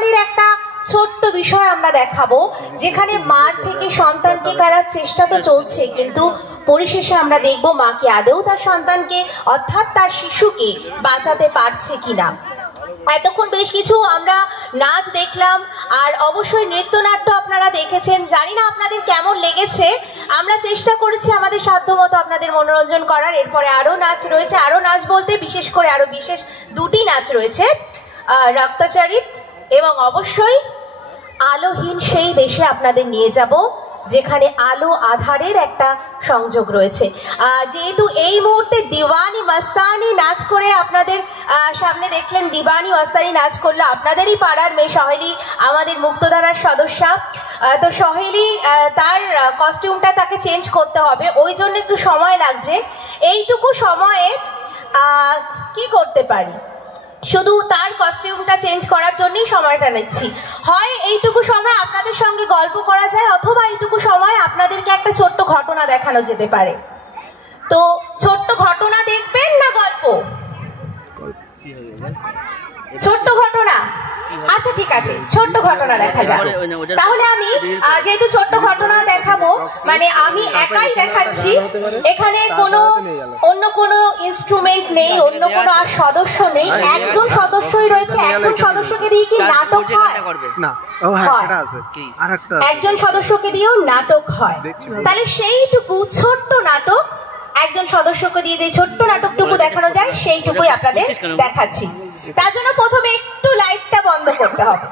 মাস্তানির একটা ছোট্ট বিষয় আমরা দেখাবো, যেখানে মার থেকে সন্তানকে কাড়ার চেষ্টা তো চলছে, কিন্তু পরিশেষে আমরা দেখব মা কি আদৌ তার সন্তানকে অর্থাৎ তার শিশুকে বাঁচাতে পারছে কিনা। এতক্ষণ বেশ কিছু আমরা নাচ দেখলাম, আর অবশ্যই নৃত্যনাট্য আপনারা দেখেছেন। জানি না আপনাদের কেমন লেগেছে। আমরা চেষ্টা করেছি আমাদের সাধ্যমতো আপনাদের মনোরঞ্জন করার। এরপরে আরও নাচ রয়েছে, আরও নাচ বলতে বিশেষ করে আরও বিশেষ দুটি নাচ রয়েছে, রক্তচারিত এবং অবশ্যই আলোহীন সেই দেশে আপনাদের নিয়ে যাব যেখানে আলো আধারের একটা সংযোগ রয়েছে। যেহেতু এই মুহূর্তে দিওয়ানি মাস্তানি নাচ করে আপনাদের সামনে দেখলেন, দিওয়ানি মাস্তানি নাচ করলো আপনাদেরই পাড়ার মেয়ে সহেলি, আমাদের মুক্তধারার সদস্যা। তো সহেলি তার কস্টিউমটা তাকে চেঞ্জ করতে হবে, ওই জন্য একটু সময় লাগছে। এইটুকু সময়ে কি করতে পারি, শুধু তার কস্টিউমটা চেঞ্জ করার জন্যই সময়টা নিচ্ছি। হয় এইটুকু সময় আপনাদের সঙ্গে গল্প করা যায়, অথবা এইটুকু সময় আপনাদেরকে একটা ছোট্ট ঘটনা দেখানো যেতে পারে। তো ছোট্ট ঘটনা দেখবেন না গল্প? ছোট্ট ঘটনা, আচ্ছা ঠিক আছে, ছোট্ট ঘটনা দেখা যাবে। তাহলে আমি যেহেতু ছোট্ট ঘটনা দেখাবো, মানে আমি একাই দেখাচ্ছি, এখানে কোনো অন্য কোনো ইনস্ট্রুমেন্ট নেই, অন্য কোনো আর সদস্য নেই, একজন সদস্যই রয়েছে। একজন সদস্যকে দিয়ে কি নাটক হয় না? একজন সদস্যকে দিয়েও নাটক হয়। তাহলে সেইটুকু ছোট্ট নাটক একজন সদস্যকে দিয়ে যে ছোট্ট নাটকটুকু দেখানো যায়, সেইটুকুই আপনাদের দেখাচ্ছি। তার জন্য প্রথমে একটু লাইটটা বন্ধ করতে হবে।